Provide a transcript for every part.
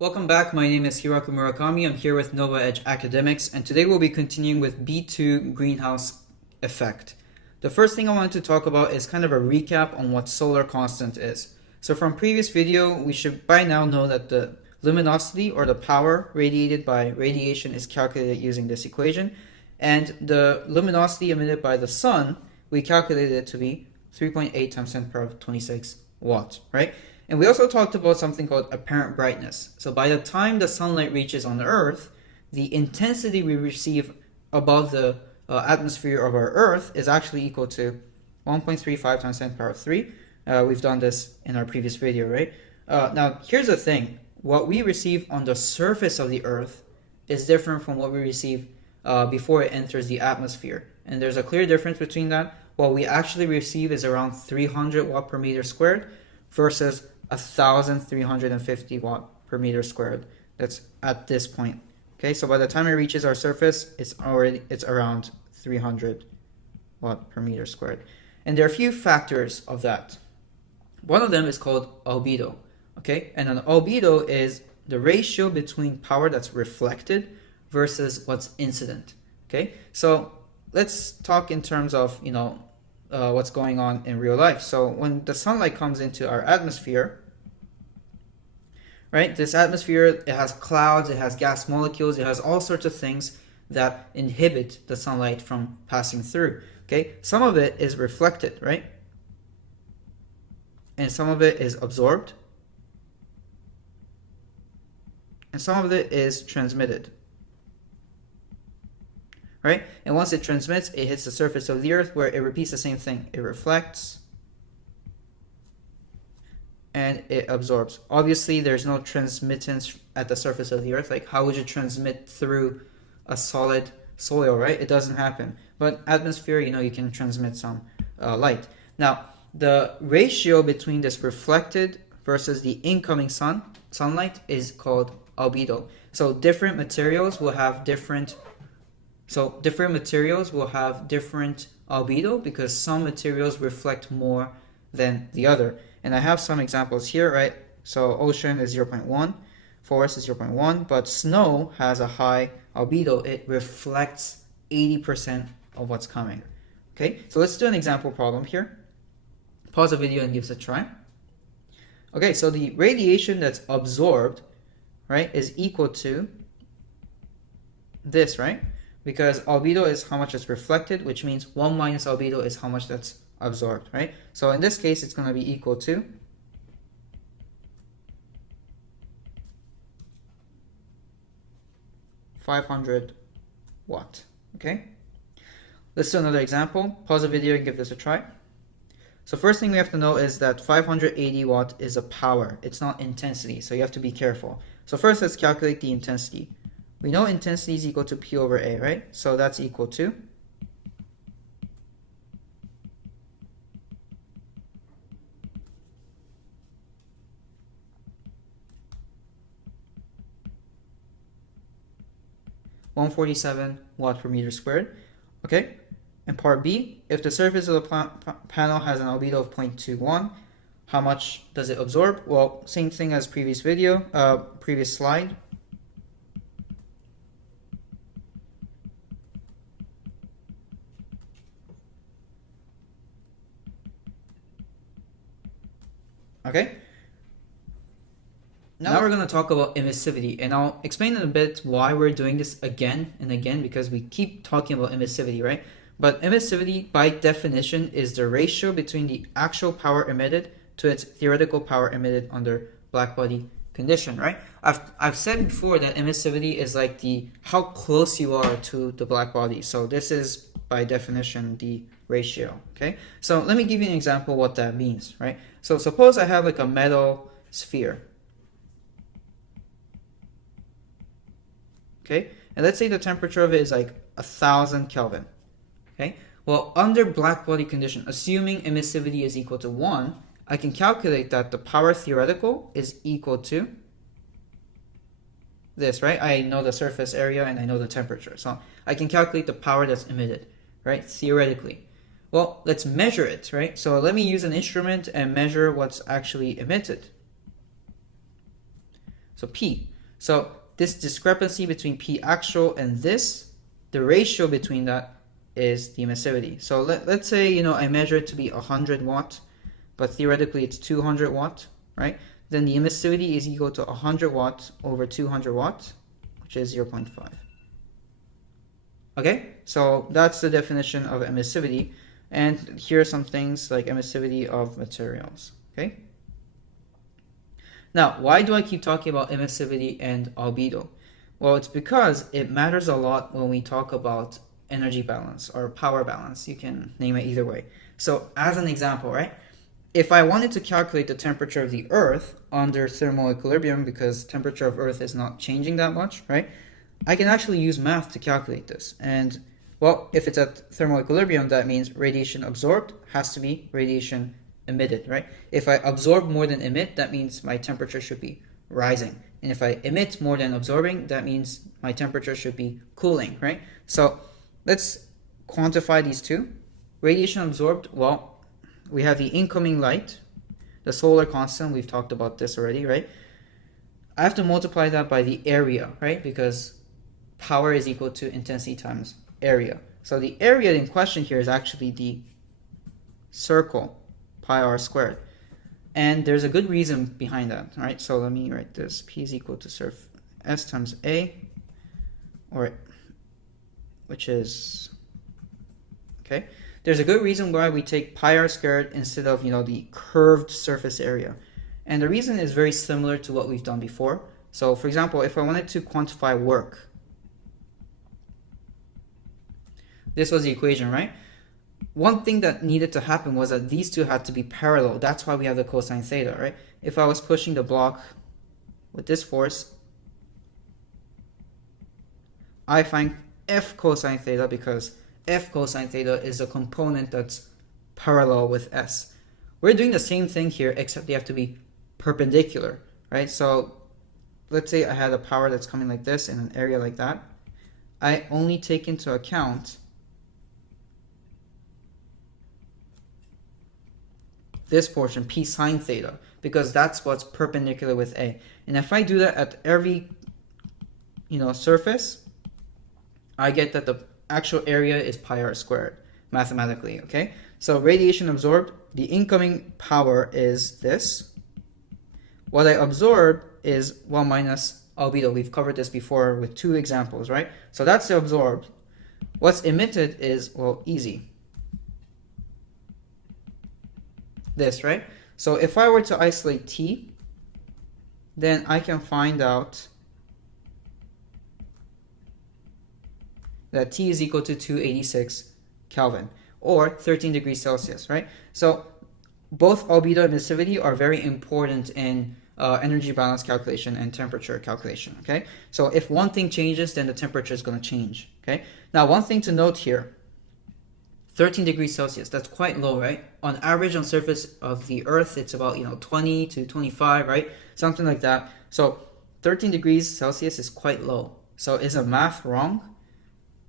Welcome back. My name is Hiraku Murakami. I'm here with NovaEdge Academics, and today we'll be continuing with B2 greenhouse effect. The first thing I wanted to talk about is kind of a recap on what solar constant is. So from previous video, we should by now know that the luminosity or the power radiated by radiation is calculated using this equation, and the luminosity emitted by the sun, we calculated it to be 3.8 times 10 to the power of 26 watts, right? And we also talked about something called apparent brightness. So by the time the sunlight reaches on the Earth, the intensity we receive above the atmosphere of our Earth is actually equal to 1.35 times 10 to the power of 3. We've done this in our previous video, right? Now, here's the thing. What we receive on the surface of the Earth is different from what we receive before it enters the atmosphere. And there's a clear difference between that. What we actually receive is around 300 watt per meter squared versus 1,350 watt per meter squared. That's at this point. Okay, so by the time it reaches our surface, it's around 300 watt per meter squared. And there are a few factors of that. One of them is called albedo. Okay, and an albedo is the ratio between power that's reflected versus what's incident. Okay, so let's talk in terms of what's going on in real life. So when the sunlight comes into our atmosphere, right, this atmosphere, it has clouds, it has gas molecules, it has all sorts of things that inhibit the sunlight from passing through. Okay, some of it is reflected, right, and some of it is absorbed, and some of it is transmitted. Right? And once it transmits, it hits the surface of the Earth where it repeats the same thing. It reflects and it absorbs. Obviously, there's no transmittance at the surface of the Earth. Like, how would you transmit through a solid soil, right? It doesn't happen. But atmosphere, you can transmit some light. Now, the ratio between this reflected versus the incoming sunlight is called albedo. So different materials will have different albedo because some materials reflect more than the other. And I have some examples here, right? So ocean is 0.1, forest is 0.1, but snow has a high albedo. It reflects 80% of what's coming. Okay, so let's do an example problem here. Pause the video and give this a try. Okay, so the radiation that's absorbed, right, is equal to this, right? Because albedo is how much is reflected, which means 1 minus albedo is how much that's absorbed, right? So in this case, it's going to be equal to 500 watt, okay? Let's do another example. Pause the video and give this a try. So first thing we have to know is that 580 watt is a power. It's not intensity, so you have to be careful. So first, let's calculate the intensity. We know intensity is equal to P over A, right? So that's equal to (147 watt per meter squared). Okay? And part B, if the surface of the panel has an albedo of 0.21, how much does it absorb? Well, same thing as previous slide. Okay, now we're going to talk about emissivity, and I'll explain in a bit why we're doing this again and again, because we keep talking about emissivity, right? But emissivity, by definition, is the ratio between the actual power emitted to its theoretical power emitted under blackbody condition, right? I've said before that emissivity is like how close you are to the black body. So this is, by definition, the ratio, okay? So let me give you an example of what that means, right? So suppose I have like a metal sphere, okay? And let's say the temperature of it is like 1,000 Kelvin, okay? Well, under black body condition, assuming emissivity is equal to 1, I can calculate that the power theoretical is equal to this, right? I know the surface area and I know the temperature. So I can calculate the power that's emitted, right? Theoretically. Well, let's measure it, right? So let me use an instrument and measure what's actually emitted. So P. So this discrepancy between P actual and this, the ratio between that is the emissivity. So let's say, I measure it to be 100 watt, but theoretically it's 200 watt, right? Then the emissivity is equal to 100 watt over 200 watt, which is 0.5. Okay, so that's the definition of emissivity. And here are some things like emissivity of materials. Okay. Now, why do I keep talking about emissivity and albedo? Well, it's because it matters a lot when we talk about energy balance or power balance. You can name it either way. So as an example, right? If I wanted to calculate the temperature of the Earth under thermal equilibrium, because temperature of Earth is not changing that much, right? I can actually use math to calculate this. And well, if it's at thermal equilibrium, that means radiation absorbed has to be radiation emitted, right? If I absorb more than emit, that means my temperature should be rising. And if I emit more than absorbing, that means my temperature should be cooling, right? So let's quantify these two. Radiation absorbed, well, we have the incoming light, the solar constant, we've talked about this already, right? I have to multiply that by the area, right? Because power is equal to intensity times area. So the area in question here is actually the circle, pi r squared. And there's a good reason behind that, right? So let me write this. P is equal to surf S times A, or which is, okay? There's a good reason why we take pi r squared instead of, the curved surface area. And the reason is very similar to what we've done before. So for example, if I wanted to quantify work, this was the equation, right? One thing that needed to happen was that these two had to be parallel. That's why we have the cosine theta, right? If I was pushing the block with this force, I find F cosine theta because F cosine theta is a component that's parallel with S. We're doing the same thing here, except they have to be perpendicular, right? So let's say I had a power that's coming like this in an area like that. I only take into account this portion, P sine theta, because that's what's perpendicular with A. And if I do that at every, surface, I get that the actual area is pi r squared, mathematically, okay? So radiation absorbed, the incoming power is this. What I absorb is 1 minus albedo. We've covered this before with 2 examples, right? So that's the absorbed. What's emitted is, well, easy. This, right? So if I were to isolate T, then I can find out that T is equal to 286 Kelvin or 13 degrees Celsius, right? So both albedo and emissivity are very important in energy balance calculation and temperature calculation, okay? So if one thing changes, then the temperature is going to change, okay? Now, one thing to note here, 13 degrees Celsius, that's quite low, right? On average, on surface of the Earth, it's about, 20 to 25, right? Something like that. So 13 degrees Celsius is quite low. So is the math wrong?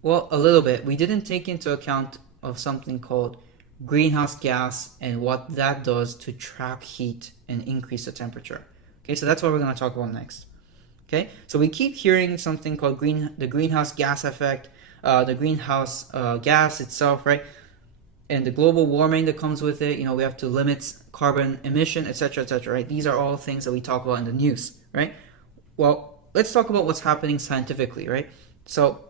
Well, a little bit. We didn't take into account of something called greenhouse gas and what that does to trap heat and increase the temperature. Okay, so that's what we're going to talk about next. Okay, so we keep hearing something called the greenhouse gas effect, the greenhouse gas itself, right? And the global warming that comes with it. We have to limit carbon emission, etc., etc., right? These are all things that we talk about in the news, right? Well, let's talk about what's happening scientifically, right? So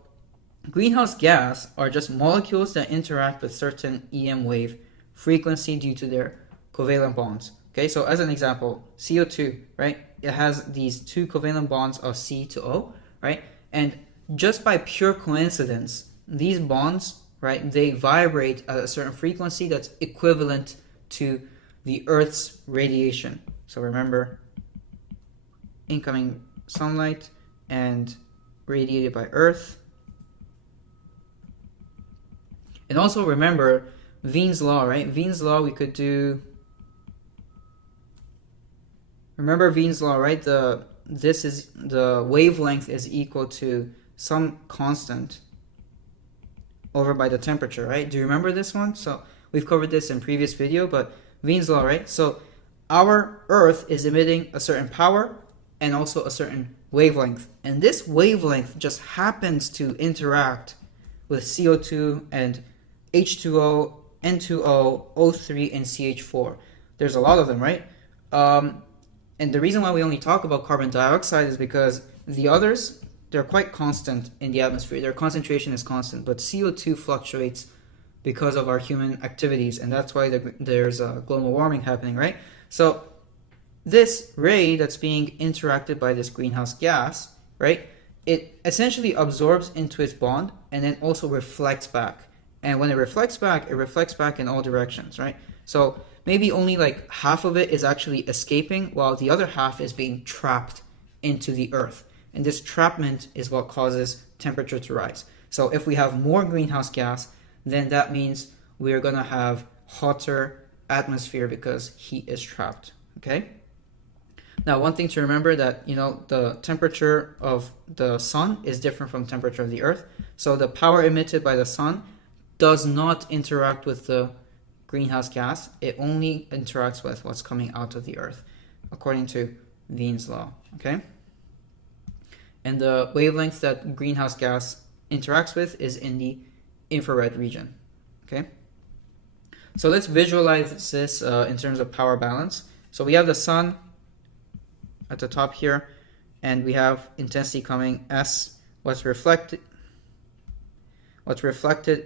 greenhouse gas are just molecules that interact with certain EM wave frequency due to their covalent bonds. Okay, so as an example, CO2, right? It has these 2 covalent bonds of C to O, right? And just by pure coincidence, these bonds, right, they vibrate at a certain frequency that's equivalent to the Earth's radiation. So remember, incoming sunlight and radiated by Earth. And also remember Wien's law, right? Wien's law, we could do. Remember Wien's law, right? The wavelength is equal to some constant over by the temperature, right? Do you remember this one? So we've covered this in previous video, but Wien's law, right? So our Earth is emitting a certain power and also a certain wavelength. And this wavelength just happens to interact with CO2 and H2O, N2O, O3, and CH4. There's a lot of them, right? And the reason why we only talk about carbon dioxide is because the others, they're quite constant in the atmosphere. Their concentration is constant, but CO2 fluctuates because of our human activities, and that's why there's global warming happening, right? So this ray that's being interacted by this greenhouse gas, right, it essentially absorbs into its bond and then also reflects back. And when it reflects back in all directions, right? So maybe only like half of it is actually escaping while the other half is being trapped into the earth. And this trapment is what causes temperature to rise. So if we have more greenhouse gas, then that means we're going to have hotter atmosphere because heat is trapped, okay? Now, one thing to remember that, the temperature of the sun is different from temperature of the earth. So the power emitted by the sun does not interact with the greenhouse gas. It only interacts with what's coming out of the earth, according to Wien's law, okay? And the wavelength that greenhouse gas interacts with is in the infrared region, okay? So let's visualize this in terms of power balance. So we have the sun at the top here, and we have intensity coming S. What's reflected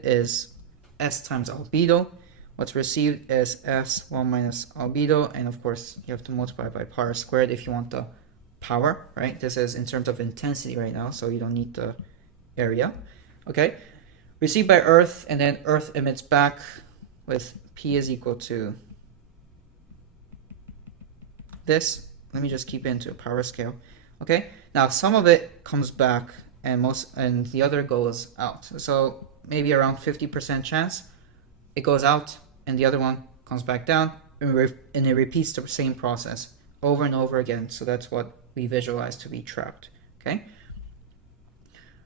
is S times albedo. What's received is S1 minus albedo, and of course you have to multiply by power squared if you want the power, right? This is in terms of intensity right now, so you don't need the area, okay? Received by Earth, and then Earth emits back with P is equal to this. Let me just keep it into a power scale. Okay, now some of it comes back and the other goes out. So maybe around 50% chance it goes out and the other one comes back down, and it repeats the same process over and over again. So that's what we visualize to be trapped. Okay,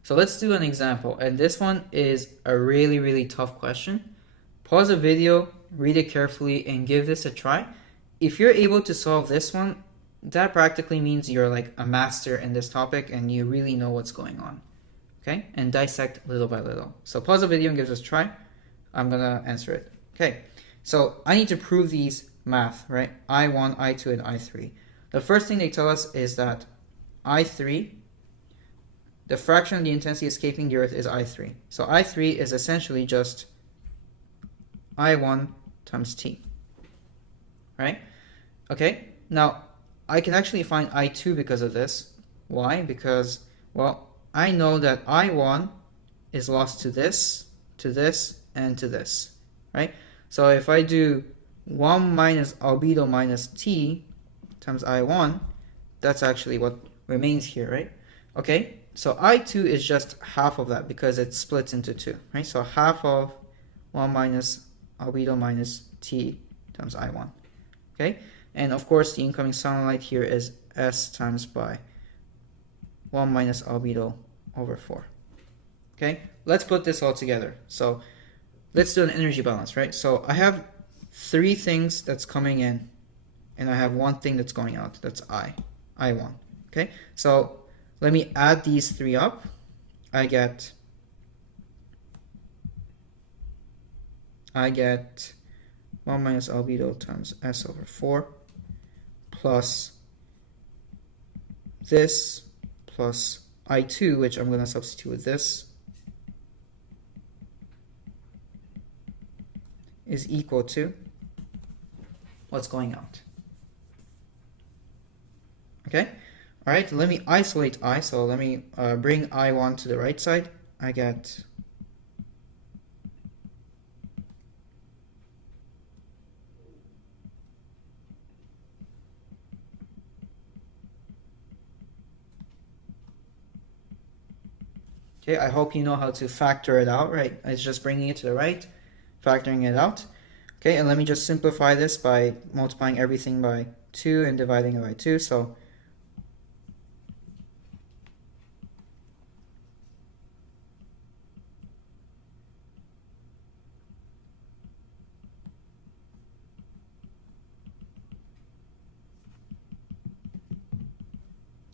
so let's do an example, and this one is a really, really tough question. Pause the video, read it carefully, and give this a try. If you're able to solve this one, that practically means you're like a master in this topic and you really know what's going on, okay? And dissect little by little. So pause the video and give this a try. I'm gonna answer it. Okay, so I need to prove these math, right? I1, I2, and I3. The first thing they tell us is that I3, the fraction of the intensity escaping the Earth is I3. So I3 is essentially just I1 times T, right? Okay, now I can actually find I2 because of this. Why? Because, well, I know that I1 is lost to this, and to this, right? So if I do 1 minus albedo minus T times I1, that's actually what remains here, right? Okay, so I2 is just half of that because it splits into two, right? So half of 1 minus albedo minus T times I1, okay? And of course, the incoming sunlight here is S times by 1 minus albedo over 4. Okay, let's put this all together. So let's do an energy balance, right? So I have 3 things that's coming in, and I have 1 thing that's going out. That's I1. Okay, so let me add these 3 up. I get 1 minus albedo times S over 4 plus this plus I2, which I'm going to substitute with this, is equal to what's going out. Okay? All right, let me isolate I. So let me bring I1 to the right side. I get okay, I hope you know how to factor it out, right? It's just bringing it to the right, factoring it out. Okay, and let me just simplify this by multiplying everything by 2 and dividing it by 2. So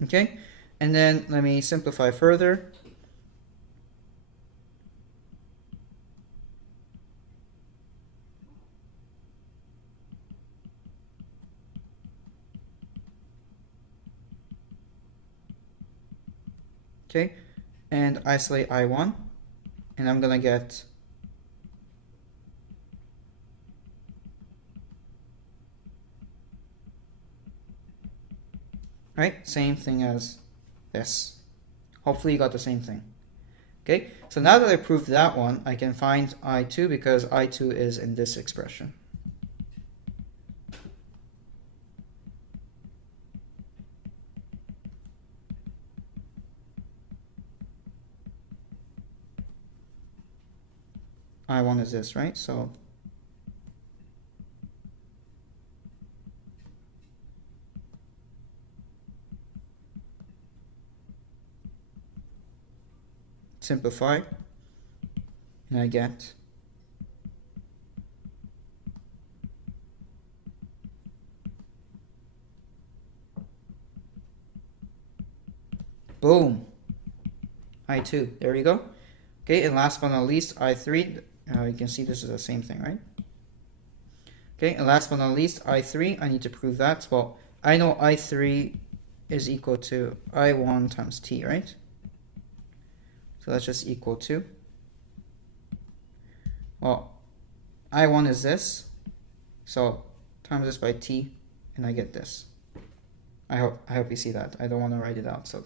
okay, And then let me simplify further. Okay, and isolate I1, and I'm gonna get right, same thing as this. Hopefully you got the same thing. Okay, so now that I proved that one, I can find I2 because I2 is in this expression. I1 is this, right? So simplify, and I get boom, I2. There you go. Okay, and last but not least, I3. You can see this is the same thing, right? Okay, and last but not least, I3. I need to prove that. Well, I know I3 is equal to I1 times T, right? So that's just equal to, well, I1 is this, so times this by T, and I get this. I hope you see that. I don't want to write it out, so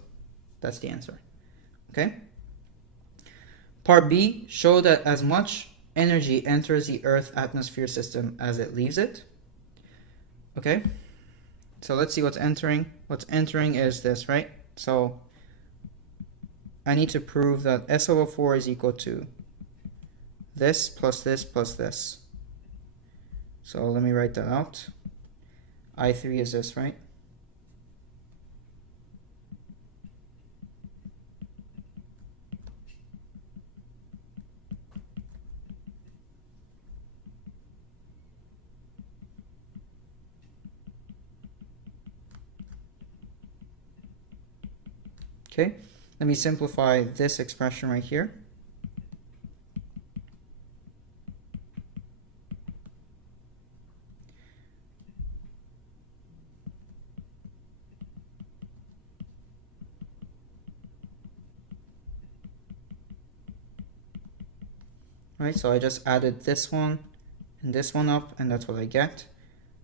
that's the answer. Okay? Part B, show that as much energy enters the Earth atmosphere system as it leaves it. Okay? So let's see what's entering. What's entering is this, right? So I need to prove that S over 4 is equal to this plus this plus this. So let me write that out. I3 is this, right? Okay, let me simplify this expression right here. Right, so I just added this one and this one up, and that's what I get.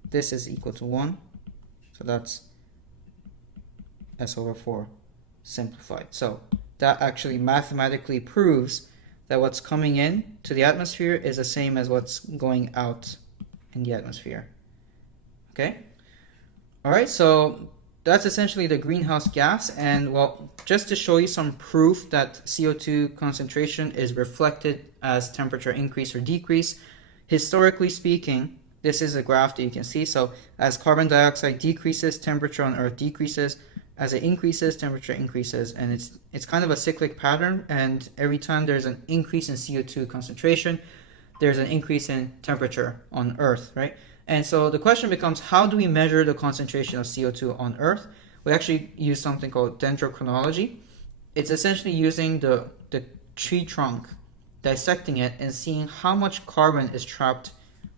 This is equal to 1, so that's S over 4 simplified. So that actually mathematically proves that what's coming in to the atmosphere is the same as what's going out in the atmosphere. Okay? All right, so that's essentially the greenhouse gas. And well, just to show you some proof that CO2 concentration is reflected as temperature increase or decrease, historically speaking, this is a graph that you can see. So as carbon dioxide decreases, temperature on Earth decreases. As it increases, temperature increases, and it's kind of a cyclic pattern, and every time there's an increase in CO2 concentration, there's an increase in temperature on Earth, right? And so the question becomes, how do we measure the concentration of CO2 on Earth? We actually use something called dendrochronology. It's essentially using the tree trunk, dissecting it, and seeing how much carbon is trapped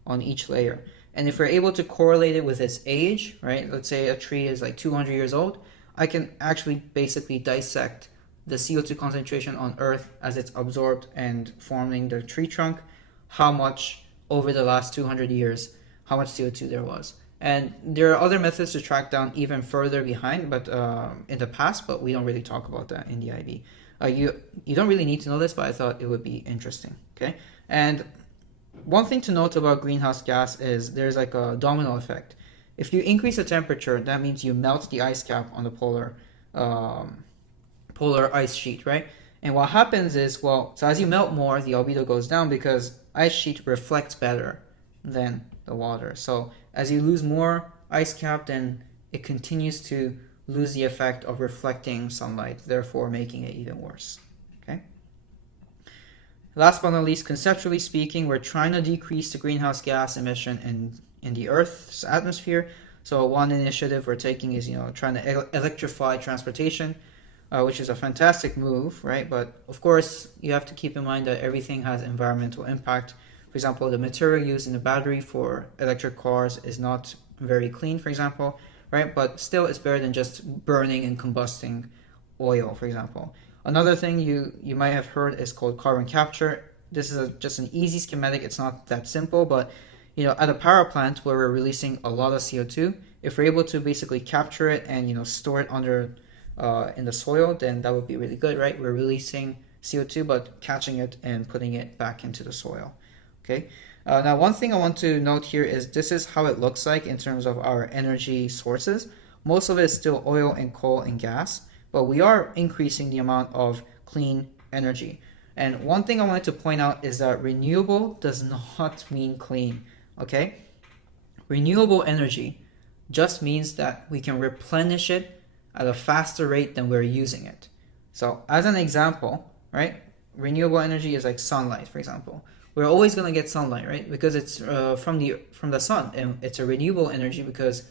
on each layer. And if we're able to correlate it with its age, right? Let's say a tree is like 200 years old, I can actually basically dissect the CO2 concentration on Earth as it's absorbed and forming the tree trunk, how much over the last 200 years, how much CO2 there was. And there are other methods to track down even further behind, but in the past, but we don't really talk about that in the IB. You don't really need to know this, but I thought it would be interesting, okay? And one thing to note about greenhouse gas is there's like a domino effect. If you increase the temperature, that means you melt the ice cap on the polar ice sheet, right? And what happens is, well, so as you melt more, the albedo goes down because ice sheet reflects better than the water. So as you lose more ice cap, then it continues to lose the effect of reflecting sunlight, therefore making it even worse, okay? Last but not least, conceptually speaking, we're trying to decrease the greenhouse gas emission in the Earth's atmosphere. So one initiative we're taking is, trying to electrify transportation. which is a fantastic move, right? But of course, you have to keep in mind that everything has environmental impact. For example, the material used in the battery for electric cars is not very clean, for example, right? But still, it's better than just burning and combusting oil, for example. Another thing you might have heard is called carbon capture. This is just an easy schematic. It's not that simple, but at a power plant where we're releasing a lot of CO2, if we're able to basically capture it and store it under in the soil, then that would be really good, right? We're releasing CO2 but catching it and putting it back into the soil. Okay. Now, one thing I want to note here is this is how it looks like in terms of our energy sources. Most of it is still oil and coal and gas, but we are increasing the amount of clean energy. And one thing I wanted to point out is that renewable does not mean clean. Okay. Renewable energy just means that we can replenish it at a faster rate than we're using it. So as an example, right, renewable energy is like sunlight, for example. We're always going to get sunlight, right, because it's from the sun, and it's a renewable energy because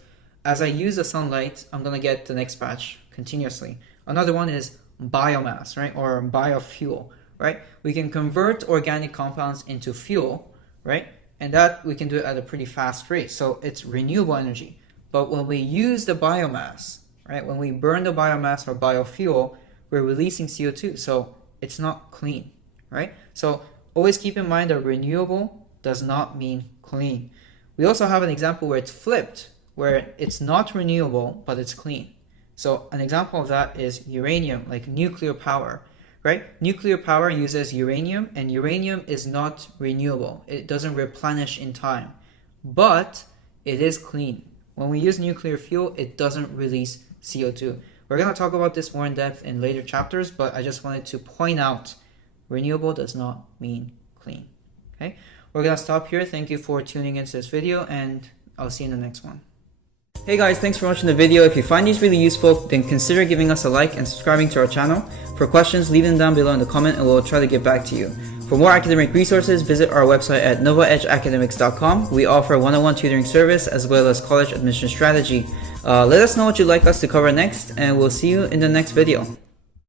as I use the sunlight, I'm going to get the next batch continuously. Another one is biomass, right, or biofuel, right? We can convert organic compounds into fuel, right, and that we can do it at a pretty fast rate. So it's renewable energy. But when we use the biomass, right, when we burn the biomass or biofuel, we're releasing CO2. So it's not clean, right? So always keep in mind that renewable does not mean clean. We also have an example where it's flipped, where it's not renewable, but it's clean. So an example of that is uranium, like nuclear power, right? Nuclear power uses uranium, and uranium is not renewable. It doesn't replenish in time, but it is clean. When we use nuclear fuel, it doesn't release CO2. We're going to talk about this more in depth in later chapters, but I just wanted to point out renewable does not mean clean. Okay, we're going to stop here. Thank you for tuning into this video, and I'll see you in the next one. Hey guys, thanks for watching the video. If you find these really useful, then consider giving us a like and subscribing to our channel. For questions, leave them down below in the comment and we'll try to get back to you. For more academic resources, visit our website at NovaEdgeAcademics.com. We offer one-on-one tutoring service as well as college admission strategy. Let us know what you'd like us to cover next, and we'll see you in the next video.